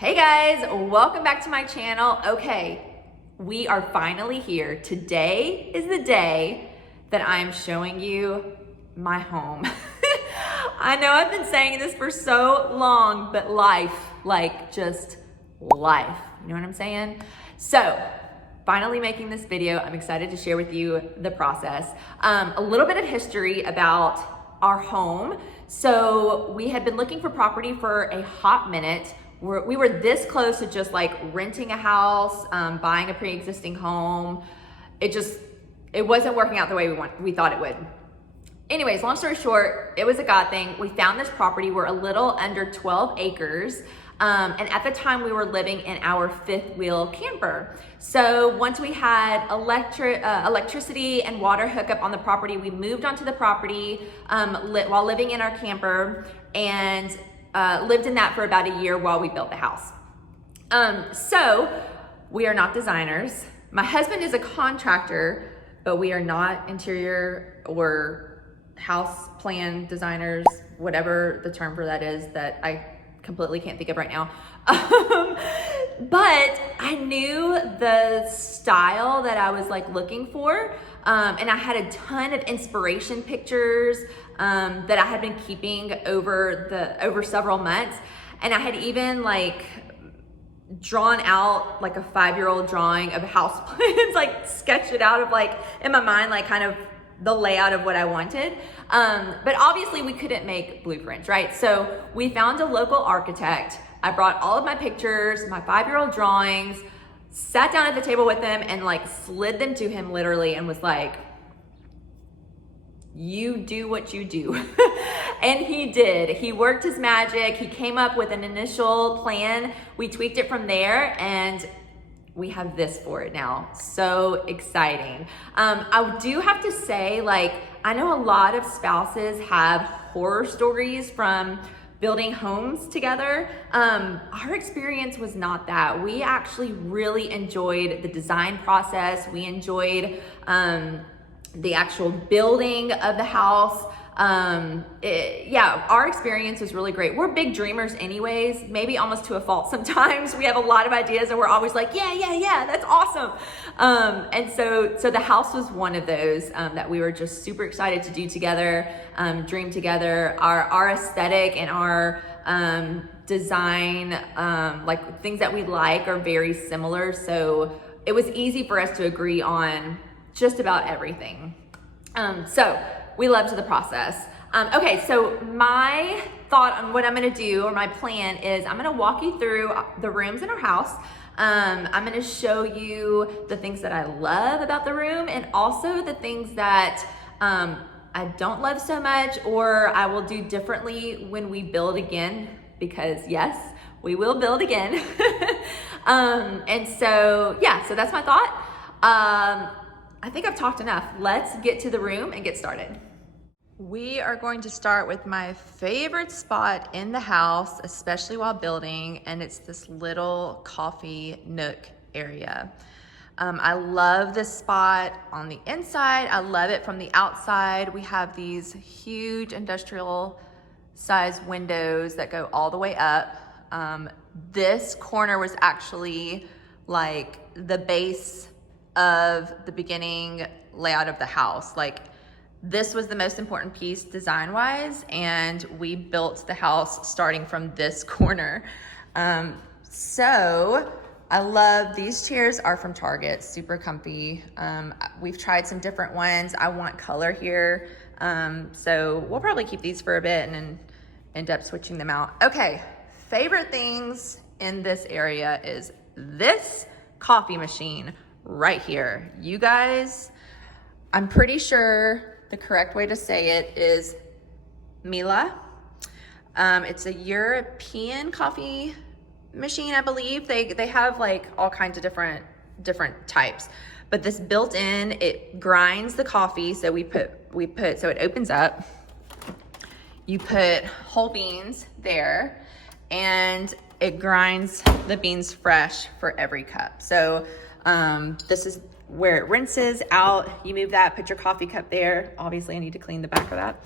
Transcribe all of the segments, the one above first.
Hey guys, welcome back to my channel. Okay, we are finally here. Today is the day that I'm showing you my home. I know I've been saying this for so long, but life, just life. You know what I'm saying? So, finally making this video. I'm excited to share with you the process. A little bit of history about our home. So, we had been looking for property for a hot minute. We were this close to just like renting a house, buying a pre-existing home. It wasn't working out the way we thought it would. Anyways, long story short, it was a God thing. We found this property. We're a little under 12 acres. And at the time we were living in our fifth wheel camper. So once we had electricity and water hookup on the property, we moved onto the property while living in our camper and lived in that for about a year while we built the house. So we are not designers. My husband is a contractor, but we are not interior or house plan designers, whatever the term for that is that I completely can't think of right now. But I knew the style that I was like looking for. And I had a ton of inspiration pictures that I had been keeping over several months. And I had even like drawn out like a 5-year-old drawing of house plans, like sketched it out of like in my mind, like kind of the layout of what I wanted. But obviously we couldn't make blueprints, right? So we found a local architect. I brought all of my pictures, my 5-year-old drawings, sat down at the table with him and like slid them to him literally and was like, you do what you do. And he did. He worked his magic. He came up with an initial plan. We tweaked it from there and we have this for it now. So exciting. I do have to say, like, I know a lot of spouses have horror stories from building homes together. Our experience was not that. We actually really enjoyed the design process. We enjoyed the actual building of the house. Our experience was really great. We're big dreamers anyways, maybe almost to a fault sometimes. We have a lot of ideas and we're always like, yeah, that's awesome. And so the house was one of those that we were just super excited to do together, dream together. Our aesthetic and our design, like things that we like are very similar. So it was easy for us to agree on just about everything. So we loved the process. Okay, so my thought on what I'm gonna do, or my plan is I'm gonna walk you through the rooms in our house. I'm gonna show you the things that I love about the room and also the things that I don't love so much or I will do differently when we build again, because yes, we will build again. And so, yeah, so that's my thought. I think I've talked enough. Let's get to the room and get started. We are going to start with my favorite spot in the house, especially while building, and it's this little coffee nook area. I love this spot on the inside. I love it from the outside. We have these huge industrial size windows that go all the way up. This corner was actually like the base of the beginning layout of the house. Like this was the most important piece design wise, and we built the house starting from this corner. So I love these chairs, are from Target, super comfy. We've tried some different ones. I want color here. So we'll probably keep these for a bit and then end up switching them out. Okay, favorite things in this area is this coffee machine right here. You guys, I'm pretty sure the correct way to say it is Mila. It's a European coffee machine, I believe. They have like all kinds of different types, but this built in, it grinds the coffee. So we put, so it opens up, you put whole beans there and it grinds the beans fresh for every cup. So this is where it rinses out. You move that, put your coffee cup there. Obviously I need to clean the back of that.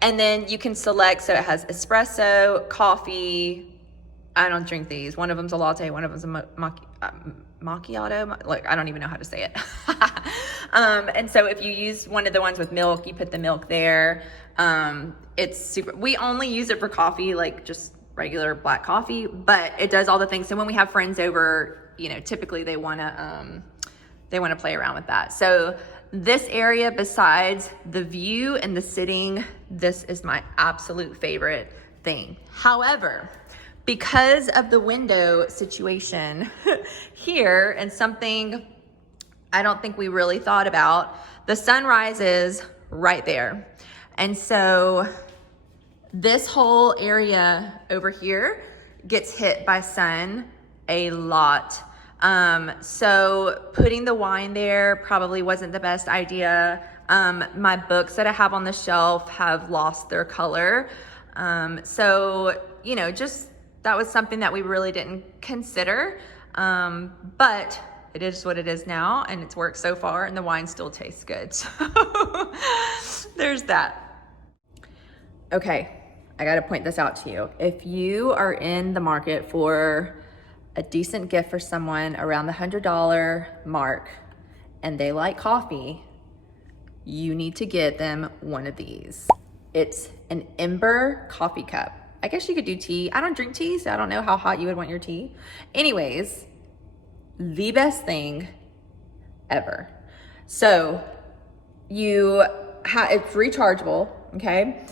And then you can select, so it has espresso, coffee, I don't drink these. One of them's a latte, one of them's a macchiato. Look, I don't even know how to say it. And so if you use one of the ones with milk, you put the milk there. It's super, we only use it for coffee, like just regular black coffee, but it does all the things. So when we have friends over, you know, typically they want to play around with that. So this area, besides the view and the sitting, this is my absolute favorite thing. However, because of the window situation here, and something I don't think we really thought about, the sun rises right there. And so this whole area over here gets hit by sun a lot. So putting the wine there probably wasn't the best idea. My books that I have on the shelf have lost their color. So, you know, just that was something that we really didn't consider. But it is what it is now, and it's worked so far, and the wine still tastes good. So there's that. Okay, I gotta point this out to you. If you are in the market for a decent gift for someone around the $100 mark and they like coffee, you need to get them one of these. It's an Ember coffee cup. I guess you could do tea. I don't drink tea, so I don't know how hot you would want your tea. Anyways, the best thing ever. So it's rechargeable, okay?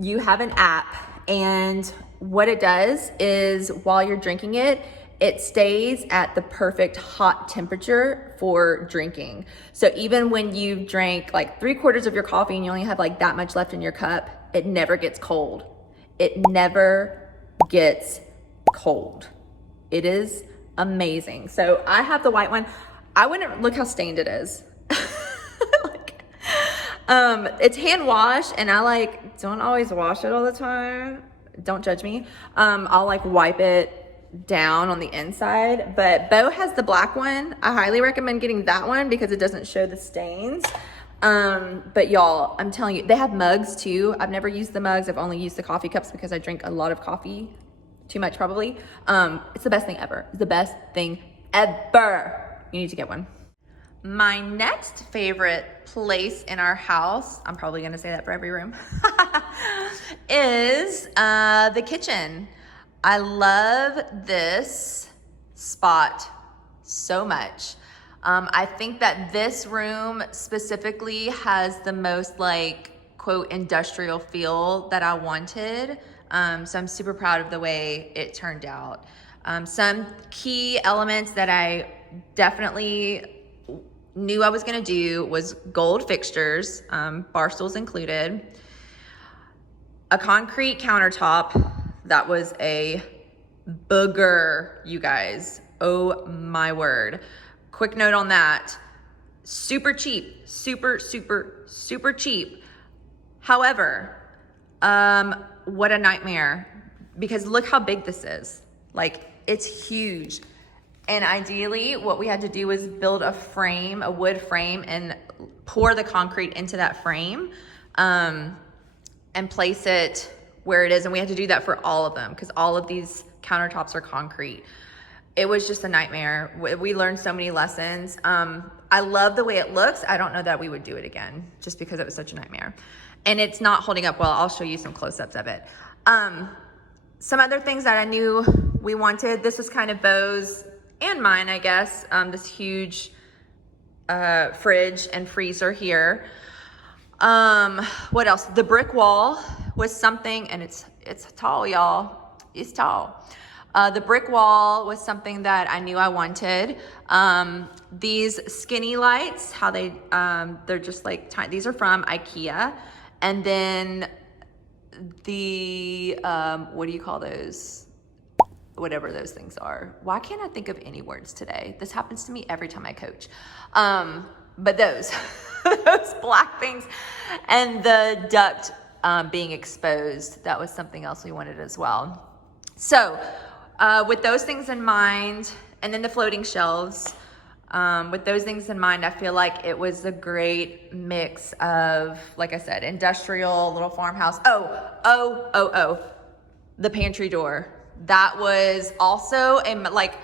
You have an app, and what it does is while you're drinking it, it stays at the perfect hot temperature for drinking. So even when you've drank like 3/4 of your coffee and you only have like that much left in your cup, it never gets cold. It never gets cold. It is amazing. So I have the white one. I wouldn't look how stained it is. It's hand wash, and I like don't always wash it all the time. Don't judge me. I'll like wipe it down on the inside, but Bo has the black one. I highly recommend getting that one because it doesn't show the stains. But y'all, I'm telling you, they have mugs too. I've never used the mugs. I've only used the coffee cups because I drink a lot of coffee, too much probably. It's the best thing ever. It's the best thing ever. You need to get one. My next favorite place in our house, I'm probably gonna say that for every room, is the kitchen. I love this spot so much. I think that this room specifically has the most like quote industrial feel that I wanted. So I'm super proud of the way it turned out. Some key elements that I definitely knew I was gonna do was gold fixtures, bar stools included, a concrete countertop. That was a booger, you guys. Oh my word. Quick note on that. Super cheap, super cheap. However, what a nightmare, because look how big this is. Like, it's huge. And ideally, what we had to do was build a frame, a wood frame, and pour the concrete into that frame, and place it where it is. And we had to do that for all of them because all of these countertops are concrete. It was just a nightmare. We learned so many lessons. I love the way it looks. I don't know that we would do it again just because it was such a nightmare. And it's not holding up well. I'll show you some close-ups of it. Some other things that I knew we wanted, this was kind of Bo's and mine, I guess, this huge fridge and freezer here. What else? The brick wall was something, and it's tall, y'all. It's tall. The brick wall was something that I knew I wanted. These skinny lights, how they're just like tiny. These are from IKEA. And then the, what do you call those? Whatever those things are. Why can't I think of any words today? This happens to me every time I coach. But those, those black things, and the duct being exposed, that was something else we wanted as well. So with those things in mind, and then the floating shelves, with those things in mind, I feel like it was a great mix of, like I said, industrial, little farmhouse. The pantry door. That was also like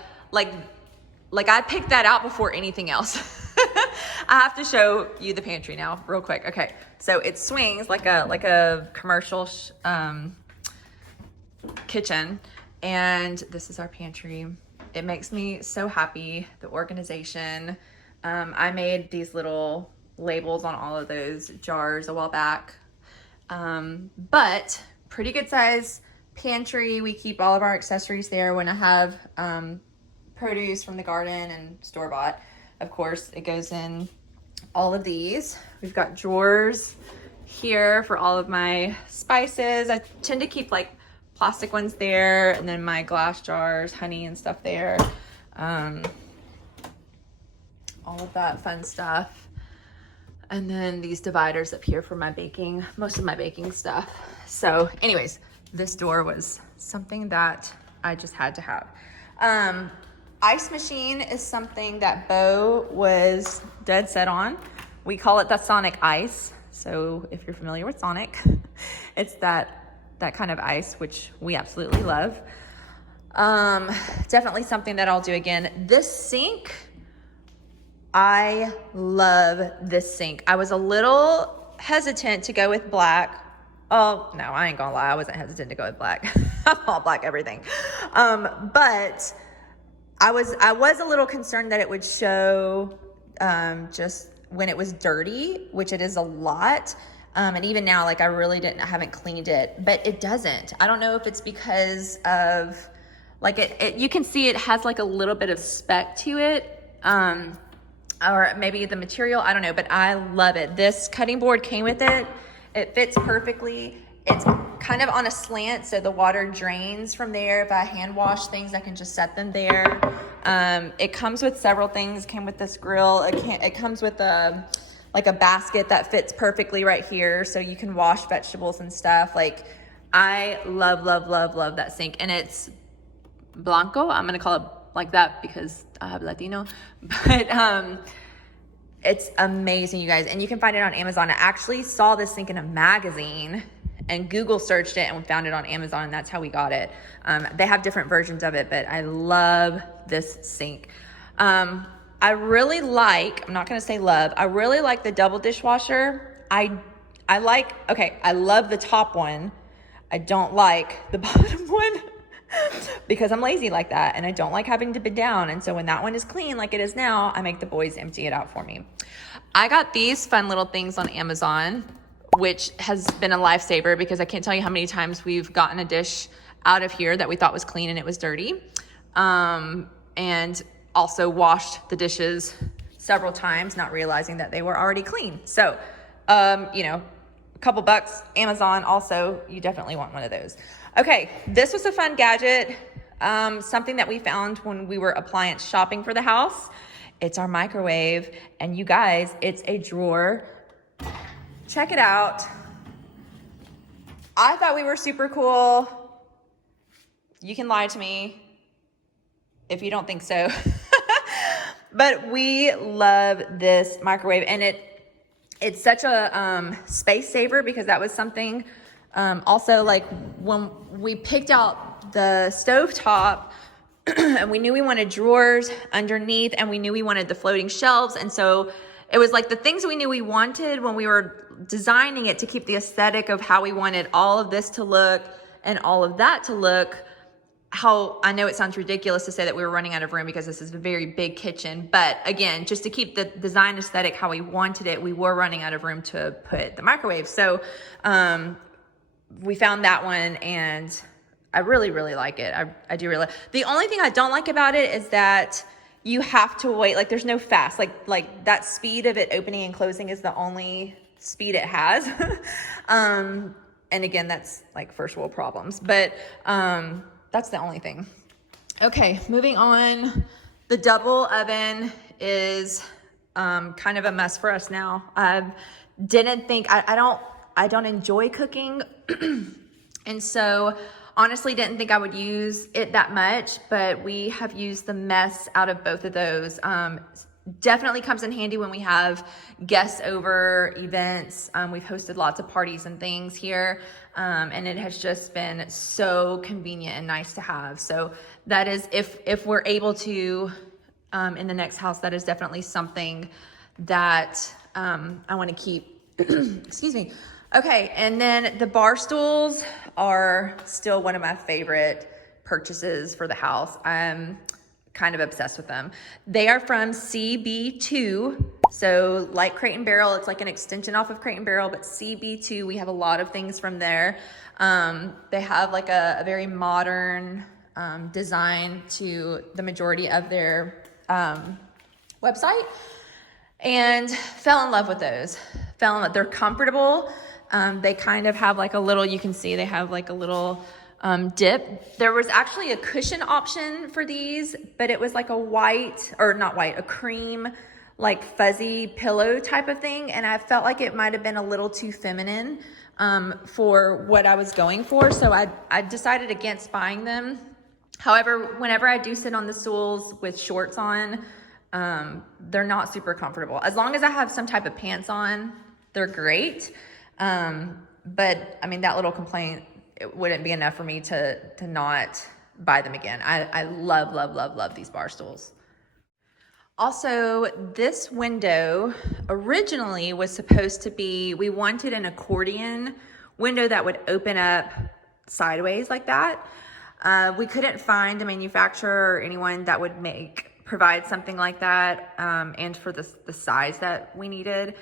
I picked that out before anything else. I have to show you the pantry now real quick. Okay, so it swings like a commercial kitchen, and this is our pantry. It makes me so happy, the organization. I made these little labels on all of those jars a while back. But pretty good size pantry. We keep all of our accessories there. When I have produce from the garden and store-bought, of course, it goes in all of these. We've got drawers here for all of my spices. I tend to keep like plastic ones there, and then my glass jars, honey and stuff there. All of that fun stuff. And then these dividers up here for my baking, most of my baking stuff. So anyways, this door was something that I just had to have. Ice machine is something that Bo was dead set on. We call it the Sonic Ice. So if you're familiar with Sonic, it's that kind of ice, which we absolutely love. Definitely something that I'll do again. This sink, I love this sink. I was a little hesitant to go with black. Oh, no, I ain't gonna lie. I wasn't hesitant to go with black. I'm all black everything. But I was a little concerned that it would show just when it was dirty, which it is a lot. And even now, like I haven't cleaned it, but it doesn't. I don't know if it's because of like you can see it has like a little bit of speck to it. Or maybe the material, I don't know, but I love it. This cutting board came with it. It fits perfectly. It's kind of on a slant, so the water drains from there. If I hand wash things, I can just set them there. It comes with several things. It came with this grill. It comes with a basket that fits perfectly right here, so you can wash vegetables and stuff. Like, I love, love, love, love that sink. And it's blanco. I'm gonna call it like that because I have Latino, but it's amazing, you guys. And you can find it on Amazon. I actually saw this sink in a magazine and Google searched it and found it on Amazon, and that's how we got it. They have different versions of it, but I love this sink. I really like, I'm not gonna say love, I really like the double dishwasher. I love the top one. I don't like the bottom one because I'm lazy like that, and I don't like having to bend down. And so when that one is clean like it is now, I make the boys empty it out for me. I got these fun little things on Amazon, which has been a lifesaver because I can't tell you how many times we've gotten a dish out of here that we thought was clean and it was dirty. And also washed the dishes several times, not realizing that they were already clean. So, a couple bucks, Amazon also, you definitely want one of those. Okay, this was a fun gadget, something that we found when we were appliance shopping for the house. It's our microwave, and you guys, it's a drawer. Check it out. I thought we were super cool. You can lie to me if you don't think so. But we love this microwave, and it's such a space saver because that was something also, like when we picked out the stovetop and we knew we wanted drawers underneath, and we knew we wanted the floating shelves. And so it was like the things we knew we wanted when we were designing it to keep the aesthetic of how we wanted all of this to look and all of that to look. How I know it sounds ridiculous to say that we were running out of room because this is a very big kitchen, but again, just to keep the design aesthetic how we wanted it, we were running out of room to put the microwave. So we found that one, and I really, really like it. I do really. The only thing I don't like about it is that you have to wait. Like, there's no fast. Like that speed of it opening and closing is the only speed it has. And again, that's like first world problems, but that's the only thing. Okay, moving on. The double oven is kind of a mess for us now. I didn't think, I don't enjoy cooking. And so honestly didn't think I would use it that much, but we have used the mess out of both of those. Definitely comes in handy when we have guests over, events. We've hosted lots of parties and things here, and it has just been so convenient and nice to have. So that is, if we're able to, in the next house, that is definitely something that I want to keep. Excuse me. Okay, and then the bar stools are still one of my favorite purchases for the house. I'm kind of obsessed with them. They are from CB2. So like Crate and Barrel, it's like an extension off of Crate and Barrel, but CB2, we have a lot of things from there. They have like a very modern design to the majority of their website, and fell in love with those. They're comfortable. They kind of have like a little, you can see they have like a little dip. There was actually a cushion option for these, but it was like a cream, like fuzzy pillow type of thing. And I felt like it might've been a little too feminine for what I was going for. So I decided against buying them. However, whenever I do sit on the stools with shorts on, they're not super comfortable. As long as I have some type of pants on, they're great. But I mean, that little complaint, it wouldn't be enough for me to not buy them again. I love these bar stools. Also, this window originally was supposed to be, we wanted an accordion window that would open up sideways like that. We couldn't find a manufacturer or anyone that would provide something like that, and for the size that we needed.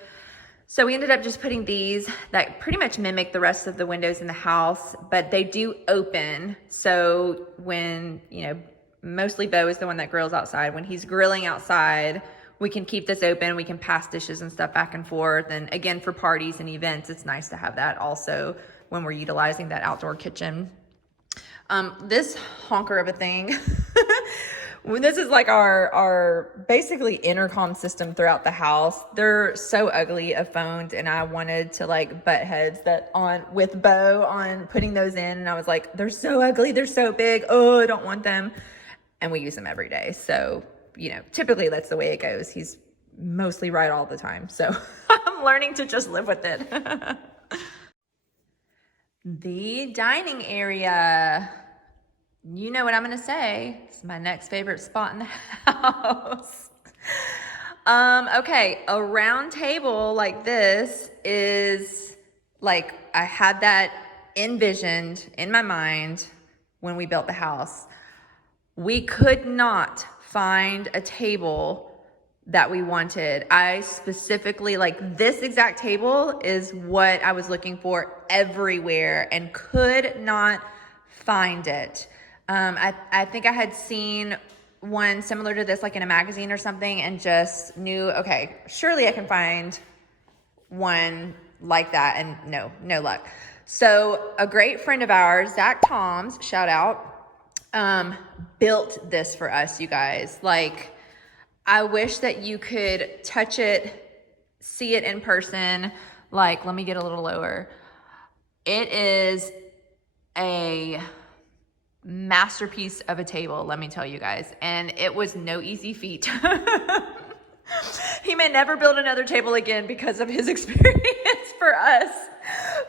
So we ended up just putting these that pretty much mimic the rest of the windows in the house, but they do open. So when, mostly Bo is the one that grills outside. When he's grilling outside, we can keep this open. We can pass dishes and stuff back and forth. And again, for parties and events, it's nice to have that also when we're utilizing that outdoor kitchen. This honker of a thing, this is like our basically intercom system throughout the house. They're so ugly of phones, and I wanted to like butt heads with Bo on putting those in, and I was like, they're so ugly, they're so big, oh, I don't want them. And we use them every day, so typically that's the way it goes. He's mostly right all the time, so I'm learning to just live with it. The dining area, you know what I'm gonna say. It's my next favorite spot in the house. Okay, a round table like this is like, I had that envisioned in my mind when we built the house. We could not find a table that we wanted. I specifically, like, this exact table is what I was looking for everywhere and could not find it. I think I had seen one similar to this, like in a magazine or something, and just knew, okay, surely I can find one like that, and no luck. So a great friend of ours, Zach Toms, shout out, built this for us, you guys. Like, I wish that you could touch it, see it in person. Like, let me get a little lower. It is a masterpiece of a table, let me tell you guys. And it was no easy feat. He may never build another table again because of his experience for us,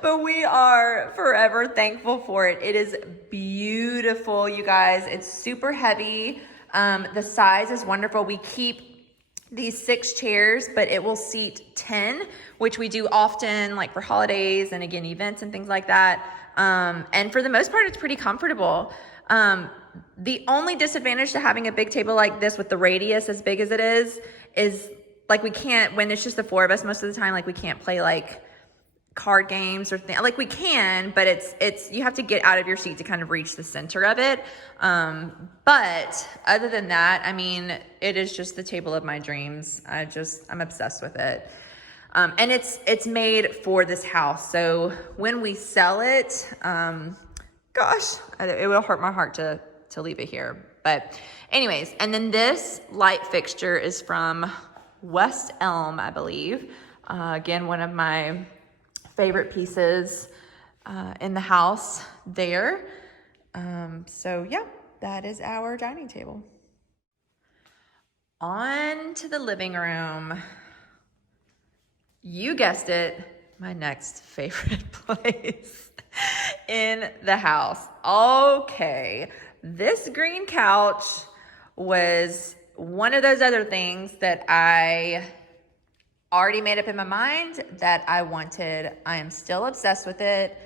but we are forever thankful for it. It is beautiful, you guys. It's super heavy. The size is wonderful. We keep these 6 chairs, but it will seat 10, which we do often, like for holidays and again, events and things like that. And for the most part, it's pretty comfortable. The only disadvantage to having a big table like this with the radius as big as it is like, we can't, when it's just the 4 of us most of the time, like we can't play like card games or things. Like we can, but it's you have to get out of your seat to kind of reach the center of it. But other than that, I mean, it is just the table of my dreams. I'm obsessed with it. And it's made for this house. So when we sell it, gosh, it will hurt my heart to leave it here. But anyways, and then this light fixture is from West Elm, I believe. Again, one of my favorite pieces in the house there. So yeah, that is our dining table. On to the living room. You guessed it, my next favorite place in the house. Okay, this green couch was one of those other things that I already made up in my mind that I wanted. I am still obsessed with it.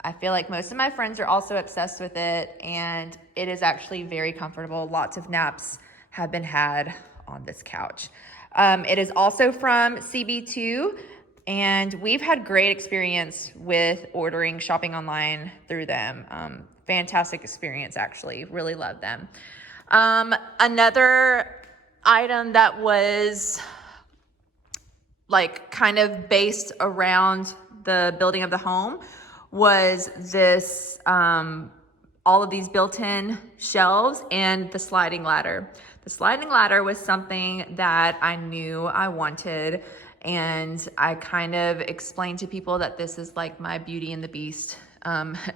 I feel like most of my friends are also obsessed with it, and it is actually very comfortable. Lots of naps have been had on this couch. It is also from CB2, and we've had great experience with shopping online through them. Fantastic experience, actually. Really love them. Another item that was like kind of based around the building of the home was this, all of these built-in shelves and the sliding ladder. The sliding ladder was something that I knew I wanted, and I kind of explained to people that this is like my Beauty and the Beast aspect.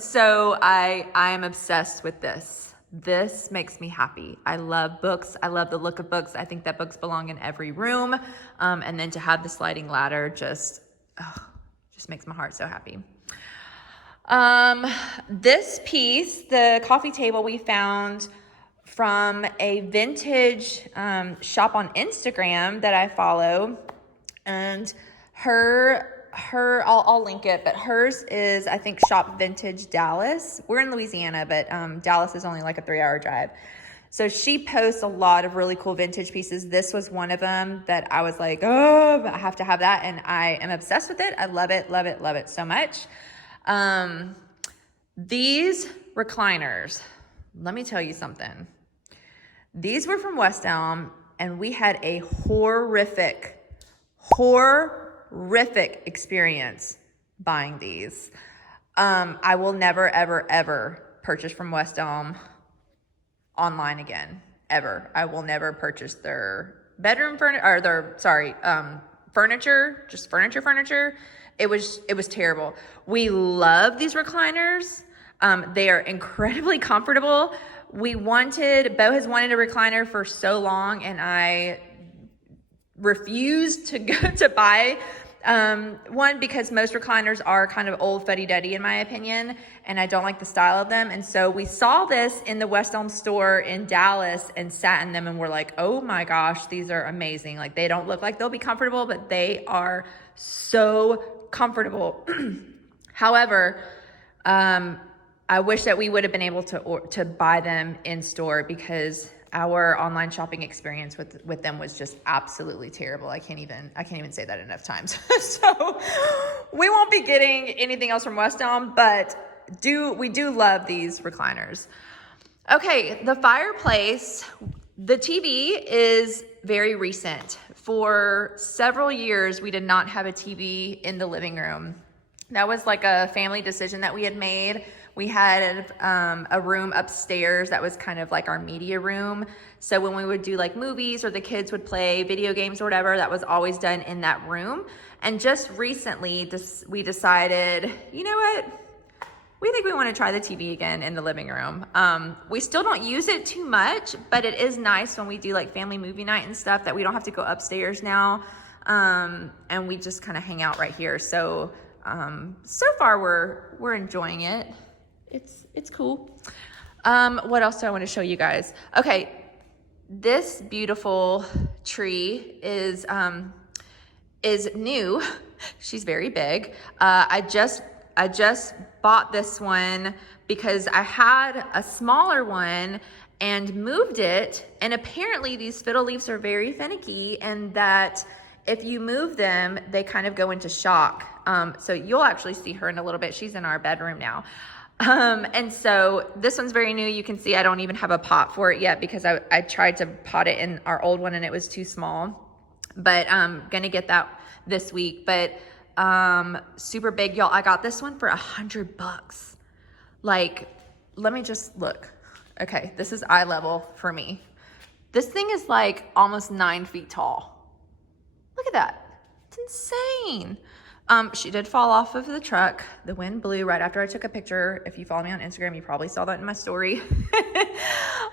So I am obsessed with this. This makes me happy. I love books. I love the look of books. I think that books belong in every room. And then to have the sliding ladder just makes my heart so happy. This piece, the coffee table, we found from a vintage shop on Instagram that I follow, and I'll link it, but hers is, I think, Shop Vintage Dallas. We're in Louisiana, but Dallas is only like a 3-hour drive. So she posts a lot of really cool vintage pieces. This was one of them that I was like, oh, I have to have that, and I am obsessed with it. I love it, love it, love it so much. These recliners, let me tell you something. These were from West Elm, and we had a horrific experience buying these. I will never, ever, ever purchase from West Elm online again, ever. I will never purchase their bedroom furniture, or furniture, just furniture. It was terrible. We love these recliners. They are incredibly comfortable. Bo has wanted a recliner for so long, and I refused to go to buy one because most recliners are kind of old fuddy-duddy in my opinion, and I don't like the style of them. And so we saw this in the West Elm store in Dallas and sat in them, and we're like, oh my gosh, these are amazing. Like, they don't look like they'll be comfortable, but they are so comfortable. However, I wish that we would have been able to buy them in store, because our online shopping experience with them was just absolutely terrible. I can't even say that enough times. So we won't be getting anything else from West Elm, but we do love these recliners. Okay, the fireplace, the TV is very recent. For several years, we did not have a TV in the living room. That was like a family decision that we had made. We had a room upstairs that was kind of like our media room. So when we would do like movies, or the kids would play video games or whatever, that was always done in that room. And just recently, we decided, you know what? We think we want to try the TV again in the living room. We still don't use it too much, but it is nice when we do like family movie night and stuff that we don't have to go upstairs now. And we just kind of hang out right here. So far we're enjoying it. It's cool. What else do I want to show you guys? Okay, this beautiful tree is new. She's very big. I just bought this one because I had a smaller one and moved it, and apparently these fiddle leaves are very finicky, and that if you move them, they kind of go into shock. So you'll actually see her in a little bit. She's in our bedroom now. And so this one's very new. You can see I don't even have a pot for it yet, because I tried to pot it in our old one and it was too small, but I'm gonna get that this week. But super big, y'all. I got this one for $100. Like, let me just look. Okay, this is eye level for me. This thing is like almost 9 feet tall. Look at that. It's insane. She did fall off of the truck. The wind blew right after I took a picture. If you follow me on Instagram, you probably saw that in my story.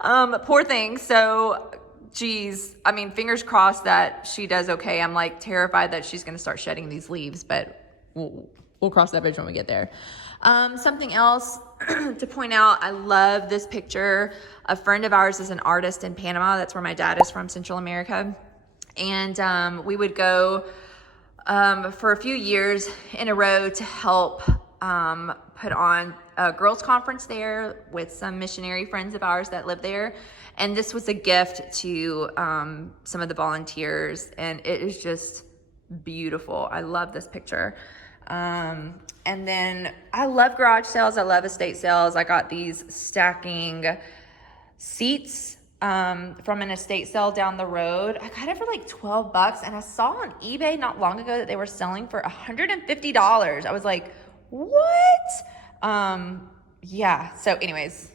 Poor thing. So, geez, I mean, fingers crossed that she does okay. I'm like terrified that she's going to start shedding these leaves, but we'll cross that bridge when we get there. Something else to point out, I love this picture. A friend of ours is an artist in Panama. That's where my dad is from, Central America. And we would go for a few years in a row to help put on a girls' conference there with some missionary friends of ours that live there. And this was a gift to some of the volunteers, and it is just beautiful. I love this picture. And then I love garage sales. I love estate sales. I got these stacking seats from an estate sale down the road. I got it for like $12, and I saw on eBay not long ago that they were selling for $150. I was like, what? Yeah. So anyways,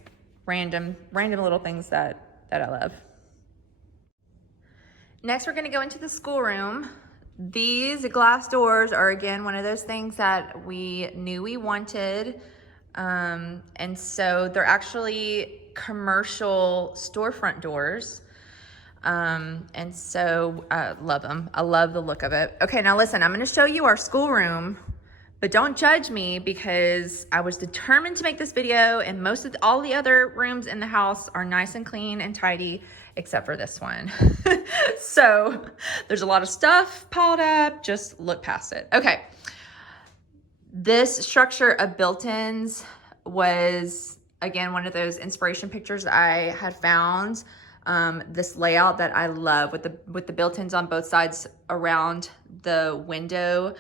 random little things that I love. Next, we're going to go into the schoolroom. These glass doors are, again, one of those things that we knew we wanted. And so they're actually commercial storefront doors. And so I love them. I love the look of it. Okay, now listen, I'm going to show you our schoolroom, but don't judge me because I was determined to make this video, and all the other rooms in the house are nice and clean and tidy, except for this one. So there's a lot of stuff piled up. Just look past it. Okay. This structure of built-ins was, again, one of those inspiration pictures I had found. This layout that I love with the built-ins on both sides around the window.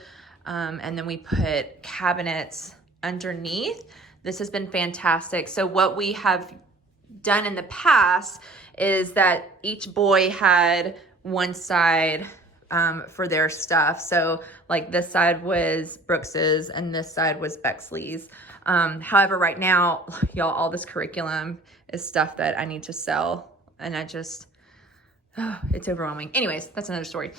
And then we put cabinets underneath. This has been fantastic. So what we have done in the past is that each boy had one side for their stuff. So like this side was Brooks's and this side was Bexley's. However, right now, y'all, all this curriculum is stuff that I need to sell, and it's overwhelming. Anyways, that's another story.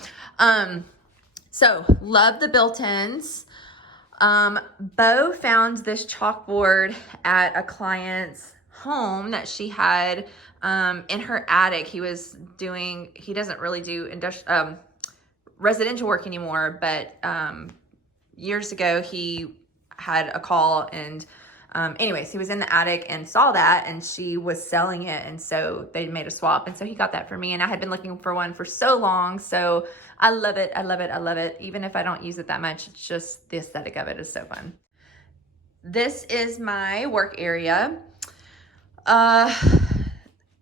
So love the built-ins. Bo found this chalkboard at a client's home that she had in her attic. He doesn't really do residential work anymore, but years ago he had a call, and anyways, he was in the attic and saw that, and she was selling it, and so they made a swap, and so he got that for me, and I had been looking for one for so long. So I love it. I love it. I love it. Even if I don't use it that much, it's just the aesthetic of it is so fun. This is my work area. I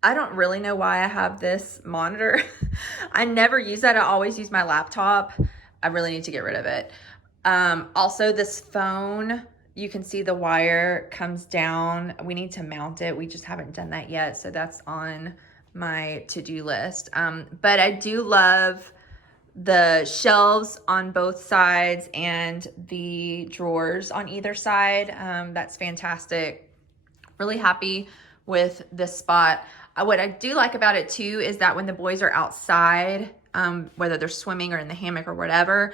don't really know why I have this monitor. I never use that. I always use my laptop. I really need to get rid of it. Also, this phone, you can see the wire comes down. We need to mount it. We just haven't done that yet. So that's on my to-do list. But I do love the shelves on both sides and the drawers on either side. That's fantastic. Really happy with this spot. What I do like about it too is that when the boys are outside, whether they're swimming or in the hammock or whatever,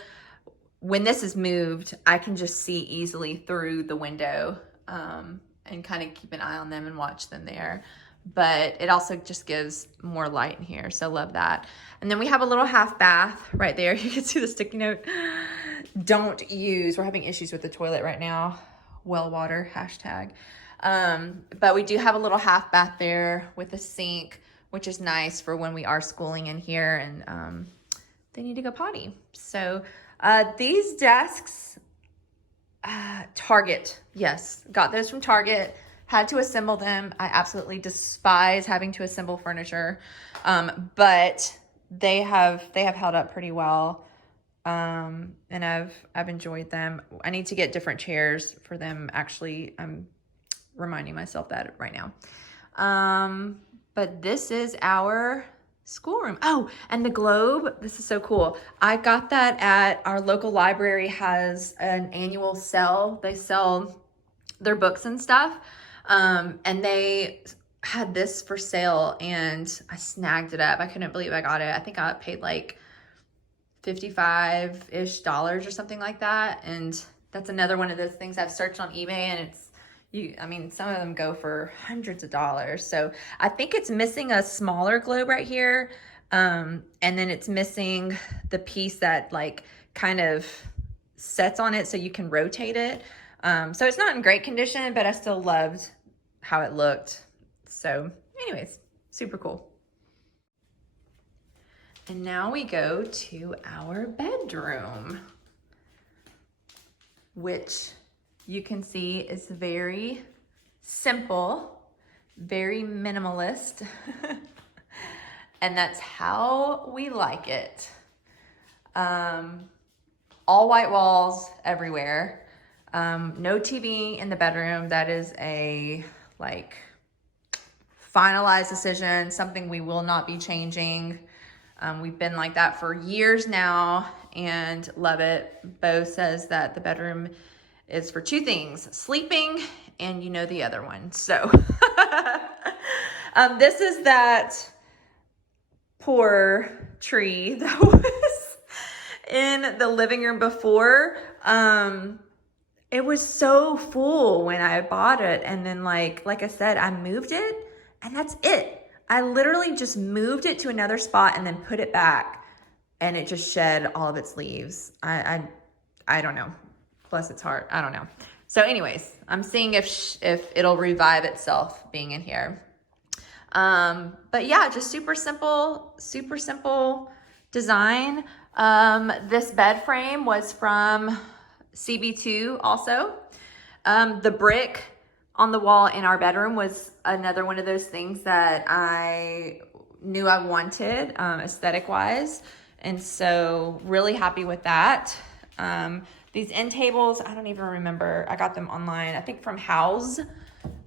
when this is moved, I can just see easily through the window and kind of keep an eye on them and watch them there. But it also just gives more light in here, so love that. And then we have a little half bath right there. You can see the sticky note. Don't use. We're having issues with the toilet right now. Well water, hashtag. But we do have a little half bath there with a sink, which is nice for when we are schooling in here and they need to go potty. So these desks, Target, yes, got those from Target. Had to assemble them. I absolutely despise having to assemble furniture, but they have held up pretty well, and I've enjoyed them. I need to get different chairs for them. Actually, I'm reminding myself that right now. But this is our schoolroom. Oh, and the globe. This is so cool. I got that at our local library. Has an annual sale. They sell their books and stuff. And they had this for sale and I snagged it up. I couldn't believe I got it. I think I paid like $55-ish or something like that. And that's another one of those things I've searched on eBay, and I mean, some of them go for hundreds of dollars. So I think it's missing a smaller globe right here. And then it's missing the piece that like kind of sets on it so you can rotate it. So it's not in great condition, but I still loved how it looked. So anyways, super cool. And now we go to our bedroom, which you can see is very simple, very minimalist. And that's how we like it. All white walls everywhere. No TV in the bedroom. That is a like finalized decision, something we will not be changing. We've been like that for years now and love it. Bo says that the bedroom is for two things, sleeping and you know the other one. So this is that poor tree that was in the living room before. It was so full when I bought it. And then like I said, I moved it and that's it. I literally just moved it to another spot and then put it back and it just shed all of its leaves. I don't know. Plus it's hard. I don't know. So anyways, I'm seeing if it'll revive itself being in here. But yeah, just super simple design. This bed frame was from CB2 also. The brick on the wall in our bedroom was another one of those things that I knew I wanted, aesthetic wise. And so really happy with that. These end tables, I don't even remember. I got them online, I think from House,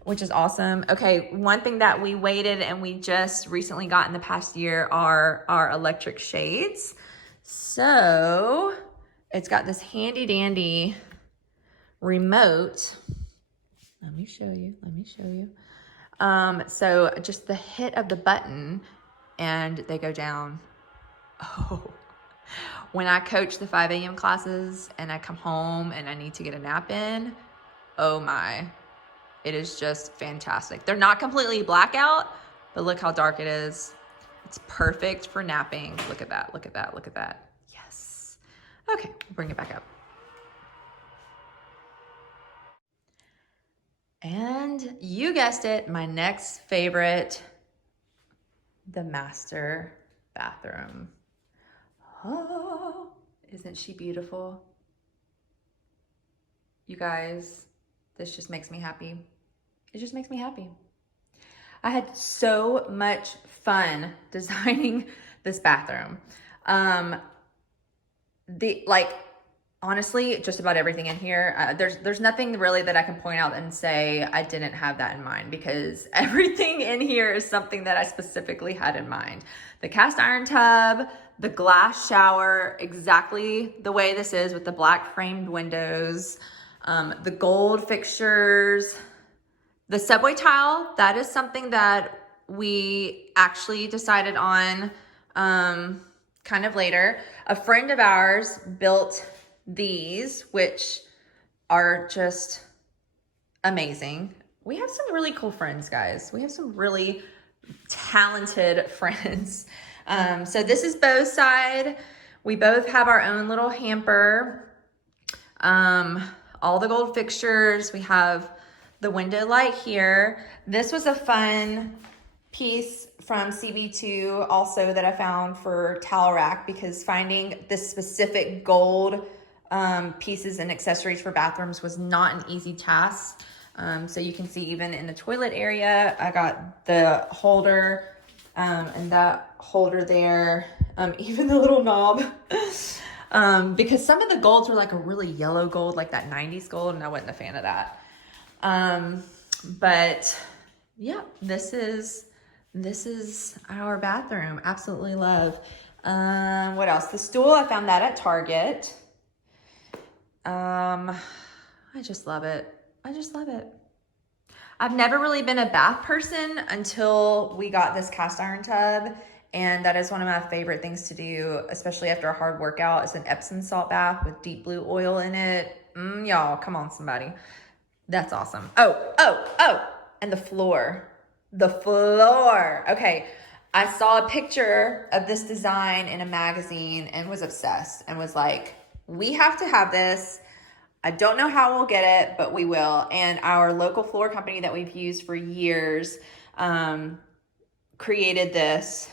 which is awesome. Okay, one thing that we waited and we just recently got in the past year are our electric shades. So it's got this handy dandy remote. Let me show you. So just the hit of the button and they go down. Oh, when I coach the 5 a.m. classes and I come home and I need to get a nap in, oh my, it is just fantastic. They're not completely blackout, but look how dark it is. It's perfect for napping. Look at that, look at that, look at that. Yes. Okay, bring it back up. And you guessed it, my next favorite, the master bathroom. Oh, isn't she beautiful? You guys, this just makes me happy. It just makes me happy. I had so much fun designing this bathroom. Honestly, just about everything in here. There's nothing really that I can point out and say I didn't have that in mind, because everything in here is something that I specifically had in mind. The cast iron tub, the glass shower, exactly the way this is with the black framed windows, the gold fixtures, the subway tile. That is something that we actually decided on kind of later. A friend of ours built these, which are just amazing. We have some really cool friends, guys. We have some really talented friends. So this is Bo's side. We both have our own little hamper. All the gold fixtures. We have the window light here. This was a fun piece from CB2 also that I found for towel rack, because finding this specific gold pieces and accessories for bathrooms was not an easy task. So you can see even in the toilet area, I got the holder and that holder there, even the little knob, because some of the golds were like a really yellow gold, like that 90s gold, and I wasn't a fan of that. But yeah, this is our bathroom. Absolutely love. What else? The stool, I found that at Target. I just love it. I just love it. I've never really been a bath person until we got this cast iron tub And that is one of my favorite things to do, especially after a hard workout, is an Epsom salt bath with deep blue oil in it. Y'all, come on, somebody. That's awesome. Oh, and the floor. The floor. Okay, I saw a picture of this design in a magazine and was obsessed and was like, we have to have this. I don't know how we'll get it, but we will. And our local floor company that we've used for years created this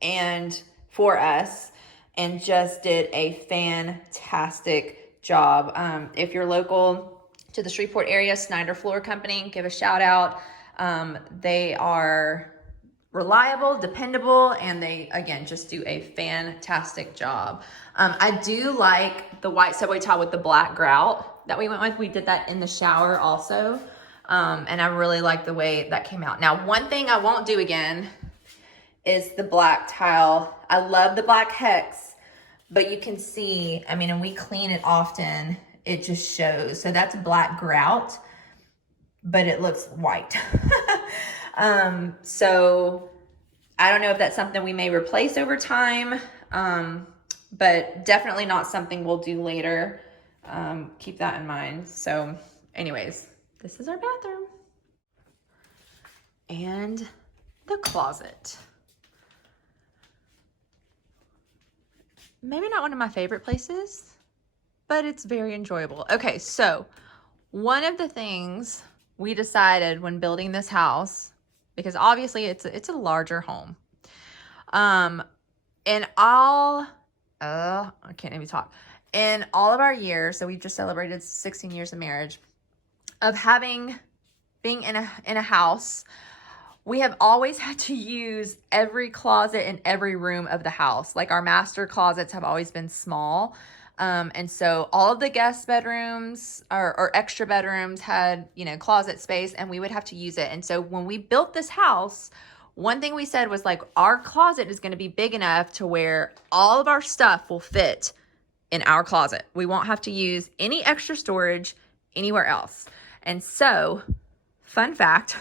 and for us and just did a fantastic job. If you're local to the Shreveport area, Snyder Floor Company, give a shout out. They are reliable, dependable, and they, again, just do a fantastic job. I do like the white subway tile with the black grout that we went with. We did that in the shower also. And I really like the way that came out. Now, one thing I won't do again is the black tile. I love the black hex, but you can see, I mean, and we clean it often, it just shows. So that's black grout, but it looks white. So I don't know if that's something we may replace over time, but definitely not something we'll do later. Keep that in mind. So anyways, this is our bathroom and the closet. Maybe not one of my favorite places, but it's very enjoyable. Okay, so one of the things we decided when building this house, because obviously it's a larger home, and I can't even talk. In all of our years, so we just celebrated 16 years of marriage, of being in a house, we have always had to use every closet in every room of the house. Like our master closets have always been small. And so all of the guest bedrooms or extra bedrooms had, closet space, and we would have to use it. And so when we built this house, one thing we said was like, our closet is going to be big enough to where all of our stuff will fit in our closet. We won't have to use any extra storage anywhere else. And so, fun fact,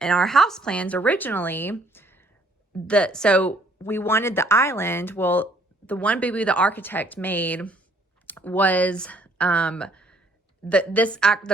in our house plans originally, so we wanted the island. Well, the one boo-boo the architect made was the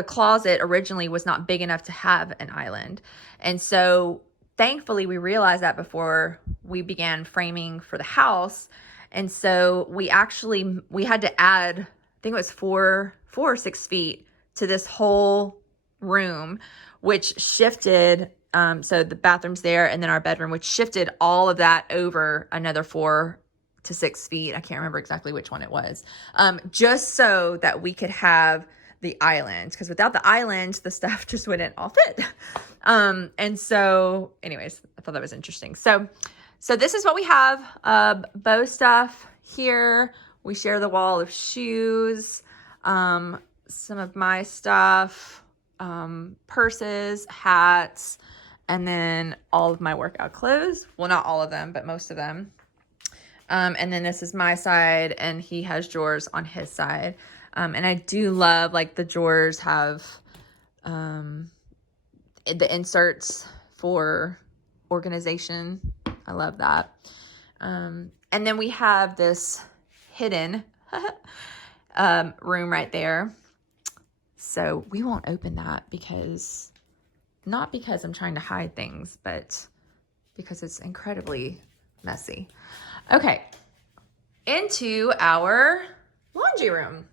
closet originally was not big enough to have an island. And so thankfully we realized that before we began framing for the house. And so we had to add, I think it was 4 or 6 feet to this whole room, which shifted, so the bathroom's there and then our bedroom, which shifted all of that over another 4 to 6 feet. I can't remember exactly which one it was, just so that we could have the island, because without the island, the stuff just wouldn't all fit. And so anyways, I thought that was interesting. So this is what we have. Bow stuff here. We share the wall of shoes, some of my stuff, purses, hats, and then all of my workout clothes. Well, not all of them, but most of them. And then this is my side, and he has drawers on his side. And I do love, like, the drawers have the inserts for organization. I love that. And then we have this hidden room right there. So we won't open that not because I'm trying to hide things, but because it's incredibly messy. Okay, into our laundry room.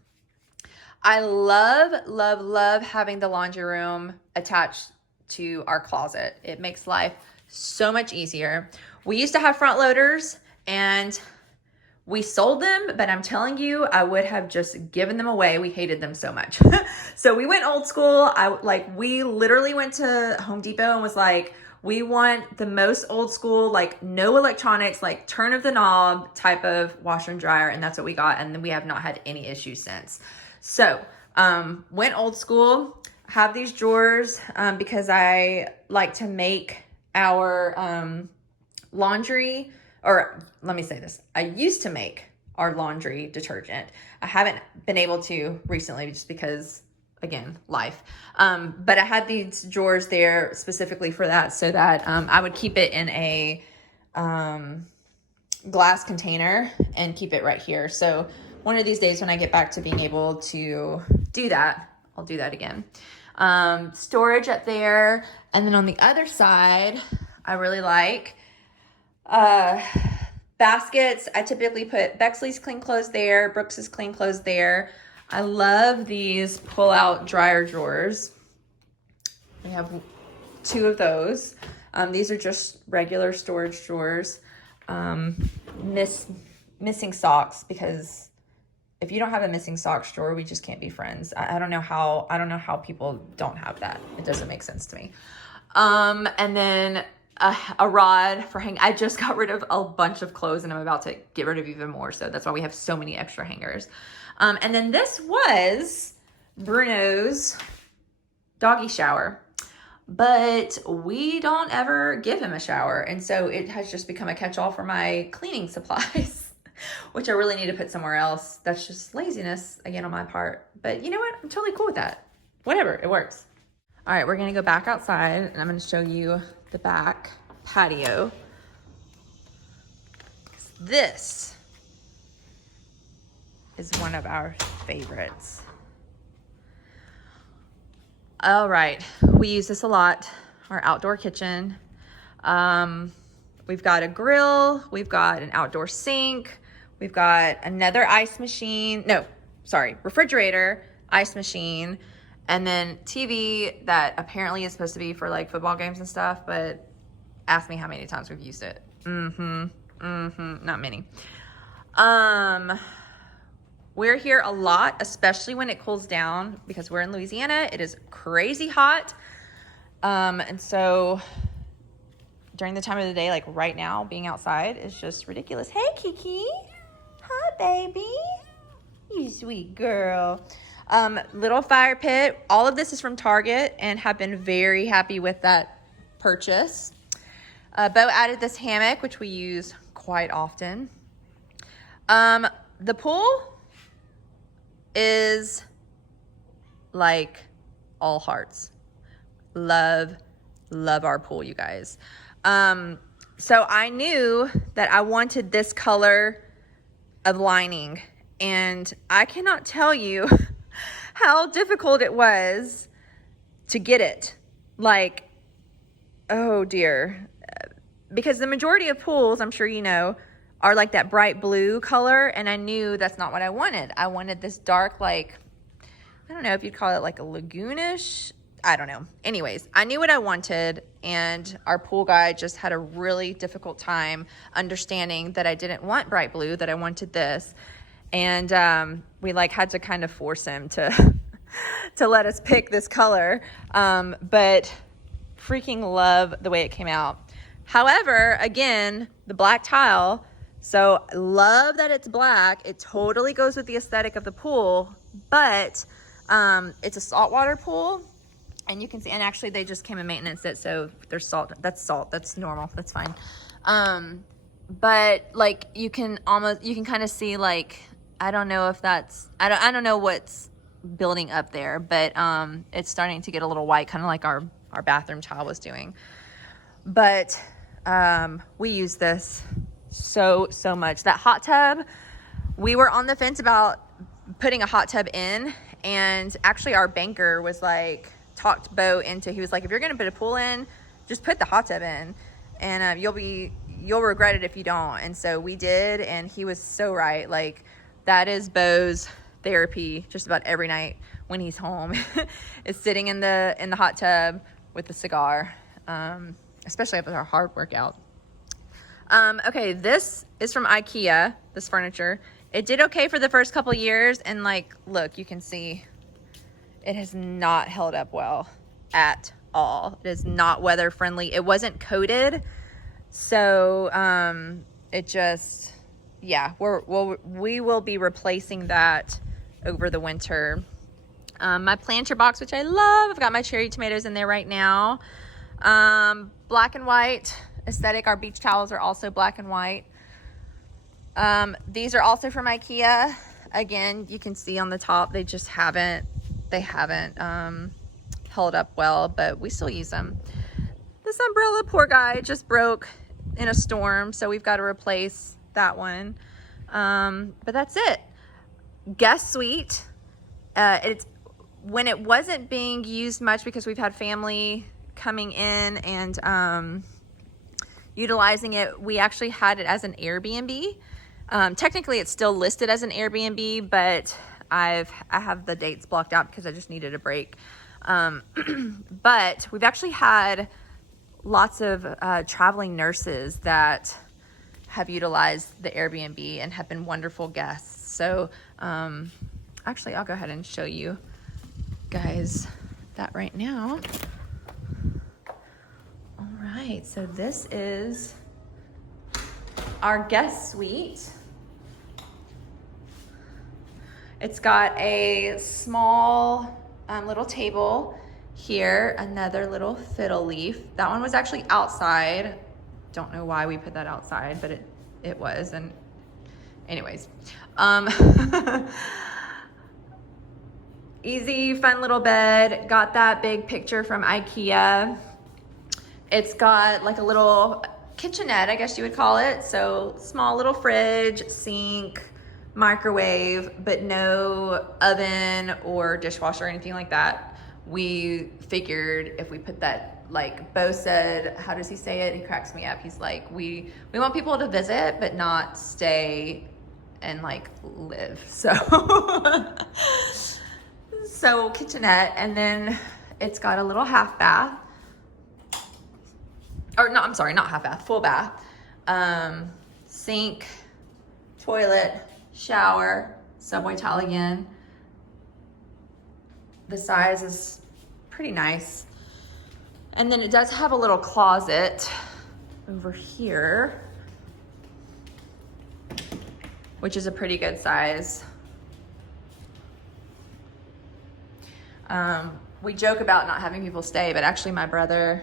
I love having the laundry room attached to our closet. It makes life so much easier. We used to have front loaders and we sold them, but I'm telling you, I would have just given them away. We hated them so much. So we went old school. We literally went to Home Depot and was like, we want the most old school, like no electronics, like turn of the knob type of washer and dryer. And that's what we got. And then we have not had any issues since. So went old school, have these drawers because I like to make our laundry, or let me say this, I used to make our laundry detergent. I haven't been able to recently just because, again, life. But I had these drawers there specifically for that so that I would keep it in a glass container and keep it right here. So one of these days when I get back to being able to do that, I'll do that again. Storage up there. And then on the other side, I really like baskets. I typically put Bexley's clean clothes there, Brooks's clean clothes there. I love these pull out dryer drawers. We have 2 of those. These are just regular storage drawers. Missing socks, because if you don't have a missing socks drawer, we just can't be friends. I don't know how people don't have that. It doesn't make sense to me. And then a rod for hang. I just got rid of a bunch of clothes and I'm about to get rid of even more. So that's why we have so many extra hangers. And then this was Bruno's doggy shower, but we don't ever give him a shower. And so it has just become a catch-all for my cleaning supplies, which I really need to put somewhere else. That's just laziness again on my part. But you know what? I'm totally cool with that. Whatever, it works. All right, we're gonna go back outside and I'm gonna show you the back patio. This is one of our favorites. All right, we use this a lot, our outdoor kitchen. We've got a grill, we've got an outdoor sink, we've got another ice machine, refrigerator, ice machine, and then TV that apparently is supposed to be for like football games and stuff, but ask me how many times we've used it. Not many. We're here a lot, especially when it cools down, because we're in Louisiana. It is crazy hot. And so during the time of the day, like right now, being outside is just ridiculous. Hey, Kiki. Hi, baby. You sweet girl. Little fire pit. All of this is from Target and have been very happy with that purchase. Bo added this hammock, which we use quite often. The pool is like all hearts. Love our pool, you guys. So I knew that I wanted this color of lining, and I cannot tell you how difficult it was to get it. Like, oh dear. Because the majority of pools, I'm sure you know, are like that bright blue color, and I knew that's not what I wanted. I wanted this dark, like, I don't know if you'd call it like a lagoonish, I don't know. Anyways, I knew what I wanted, and our pool guy just had a really difficult time understanding that I didn't want bright blue, that I wanted this. And we like had to kind of force him to to let us pick this color. But freaking love the way it came out. However, again, the black tile, so love that it's black. It totally goes with the aesthetic of the pool, but it's a saltwater pool, and you can see, and actually they just came and maintenance it, so there's salt. That's normal, that's fine. But like you can kind of see, like, I don't know if that's, I don't know what's building up there, but it's starting to get a little white, kind of like our bathroom tile was doing. But we use this so much. That hot tub, we were on the fence about putting a hot tub in, and actually our banker was like, talked Bo into, he was like, if you're gonna put a pool in, just put the hot tub in, and you'll regret it if you don't. And so we did, and he was so right. Like, that is Bo's therapy just about every night when he's home is sitting in the hot tub with a cigar, especially after our hard workout. Okay, this is from IKEA, this furniture. It did okay for the first couple years, and like, look, you can see it has not held up well at all. It is not weather friendly. It wasn't coated, so it just, yeah, we will be replacing that over the winter. My planter box, which I love, I've got my cherry tomatoes in there right now. Black and white aesthetic. Our beach towels are also black and white. These are also from IKEA. Again, you can see on the top, they haven't held up well, but we still use them. This umbrella, poor guy, just broke. in a storm, so we've got to replace that one. But that's it. Guest suite. It's when it wasn't being used much because we've had family coming in and utilizing it. We actually had it as an Airbnb. Technically, it's still listed as an Airbnb, but I have the dates blocked out because I just needed a break. But we've actually had lots of traveling nurses that have utilized the Airbnb and have been wonderful guests. So actually, I'll go ahead and show you guys that right now. All right, so this is our guest suite. It's got a small little table here, another little fiddle leaf. That one was actually outside. Don't know why we put that outside, but it was. And anyways, easy, fun little bed. Got that big picture from IKEA. It's got like a little kitchenette, I guess you would call it. So small little fridge, sink, microwave, but no oven or dishwasher or anything like that. We figured if we put that, like Bo said, how does he say it? He cracks me up. He's like, we want people to visit, but not stay and like live. So, so kitchenette, and then it's got a little half bath. Or no, I'm sorry, not half bath, full bath. Sink, toilet, shower, subway towel again. The size is pretty nice. And then it does have a little closet over here, which is a pretty good size. We joke about not having people stay, but actually my brother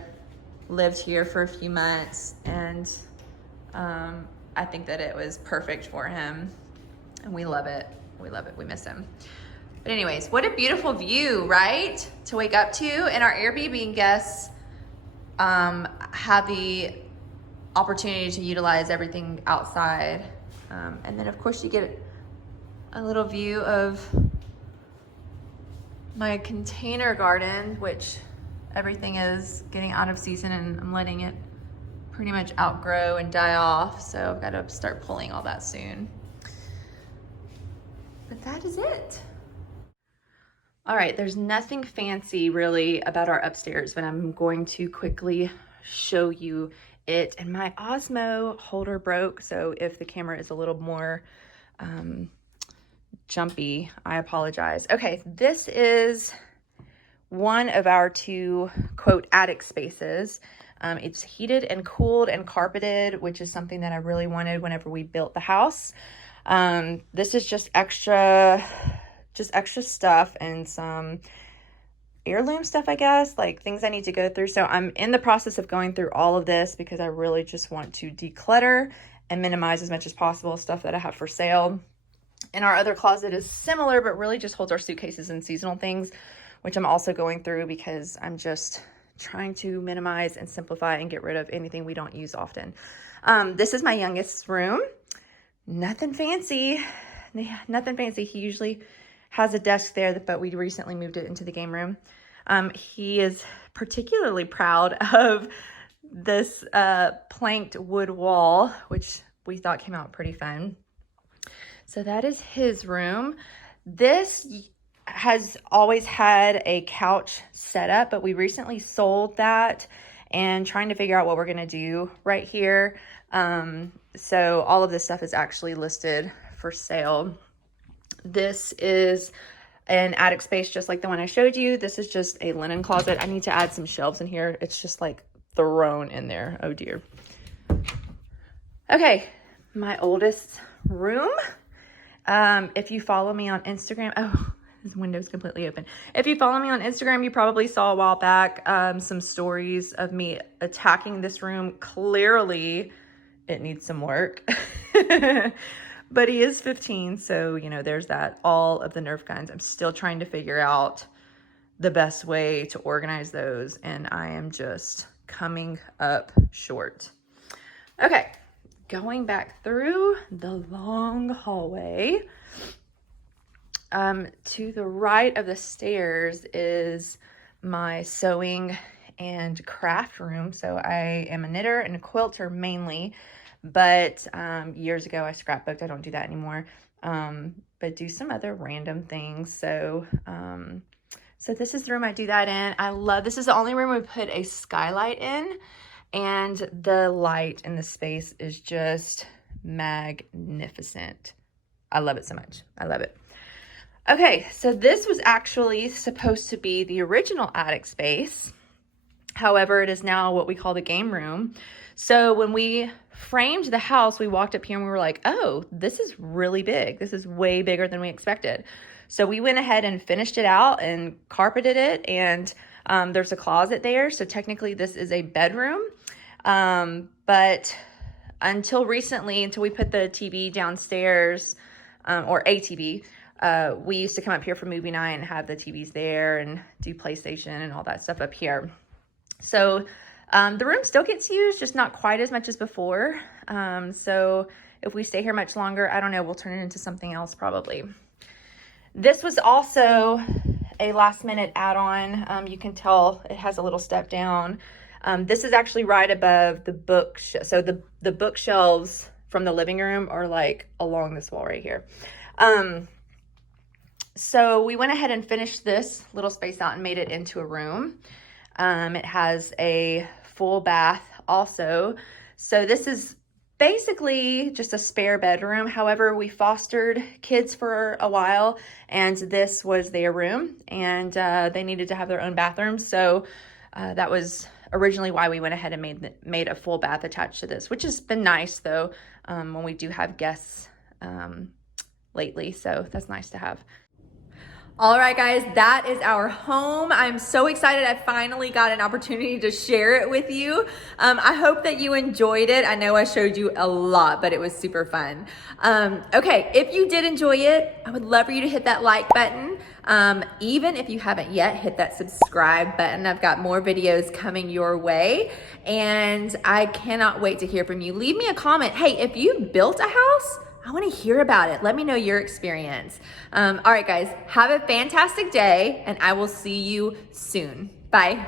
lived here for a few months, and I think that it was perfect for him, and we love it. We love it. We miss him. But anyways, what a beautiful view, right? To wake up to. And our Airbnb guests have the opportunity to utilize everything outside. And then of course you get a little view of my container garden, which everything is getting out of season and I'm letting it pretty much outgrow and die off. So I've got to start pulling all that soon. But that is it. All right, there's nothing fancy really about our upstairs, but I'm going to quickly show you it. And my Osmo holder broke, so if the camera is a little more jumpy, I apologize. Okay, this is one of our two, quote, attic spaces. It's heated and cooled and carpeted, which is something that I really wanted whenever we built the house. This is just extra stuff and some heirloom stuff, I guess, like things I need to go through. So I'm in the process of going through all of this because I really just want to declutter and minimize as much as possible stuff that I have for sale. And our other closet is similar, but really just holds our suitcases and seasonal things, which I'm also going through because I'm just trying to minimize and simplify and get rid of anything we don't use often. This is my youngest's room. Nothing fancy. Nothing fancy. He usually has a desk there, but we recently moved it into the game room. He is particularly proud of this planked wood wall, which we thought came out pretty fun. So that is his room. This has always had a couch setup, but we recently sold that and trying to figure out what we're gonna do right here. So all of this stuff is actually listed for sale. This is an attic space just like the one I showed you. This is just a linen closet. I need to add some shelves in here. It's just like thrown in there. Oh dear. Okay, my oldest room. If you follow me on Instagram, oh, this window's completely open. If you follow me on Instagram, you probably saw a while back some stories of me attacking this room. Clearly, it needs some work. But he is 15, so, you know, there's that. All of the Nerf guns. I'm still trying to figure out the best way to organize those, and I am just coming up short. Okay, going back through the long hallway. To the right of the stairs is my sewing and craft room. So I am a knitter and a quilter mainly, but years ago I scrapbooked. I don't do that anymore, but do some other random things. So so this is the room I do that in. I love, this is the only room we put a skylight in, and the light in the space is just magnificent. I love it so much. I love it. Okay, so this was actually supposed to be the original attic space. However, it is now what we call the game room. So when we framed the house, we walked up here and we were like, oh, this is really big. This is way bigger than we expected. So we went ahead and finished it out and carpeted it, and there's a closet there. So technically this is a bedroom. But until recently, until we put the TV downstairs, or a TV, we used to come up here for movie night and have the TVs there and do PlayStation and all that stuff up here. So the room still gets used, just not quite as much as before. So if we stay here much longer, I don't know, we'll turn it into something else probably. This was also a last minute add-on. You can tell it has a little step down. This is actually right above the bookshelf. So the bookshelves from the living room are like along this wall right here. So we went ahead and finished this little space out and made it into a room. It has a full bath also. So this is basically just a spare bedroom. However, we fostered kids for a while, and this was their room, and they needed to have their own bathroom. So that was originally why we went ahead and made a full bath attached to this, which has been nice though, when we do have guests lately. So that's nice to have. All right, guys, that is our home. I'm so excited I finally got an opportunity to share it with you. I hope that you enjoyed it. I know I showed you a lot, but it was super fun. Okay, if you did enjoy it, I would love for you to hit that like button. Even if you haven't yet, hit that subscribe button. I've got more videos coming your way, and I cannot wait to hear from you. Leave me a comment. Hey, if you built a house, I want to hear about it. Let me know your experience. All right, guys, have a fantastic day, and I will see you soon. Bye.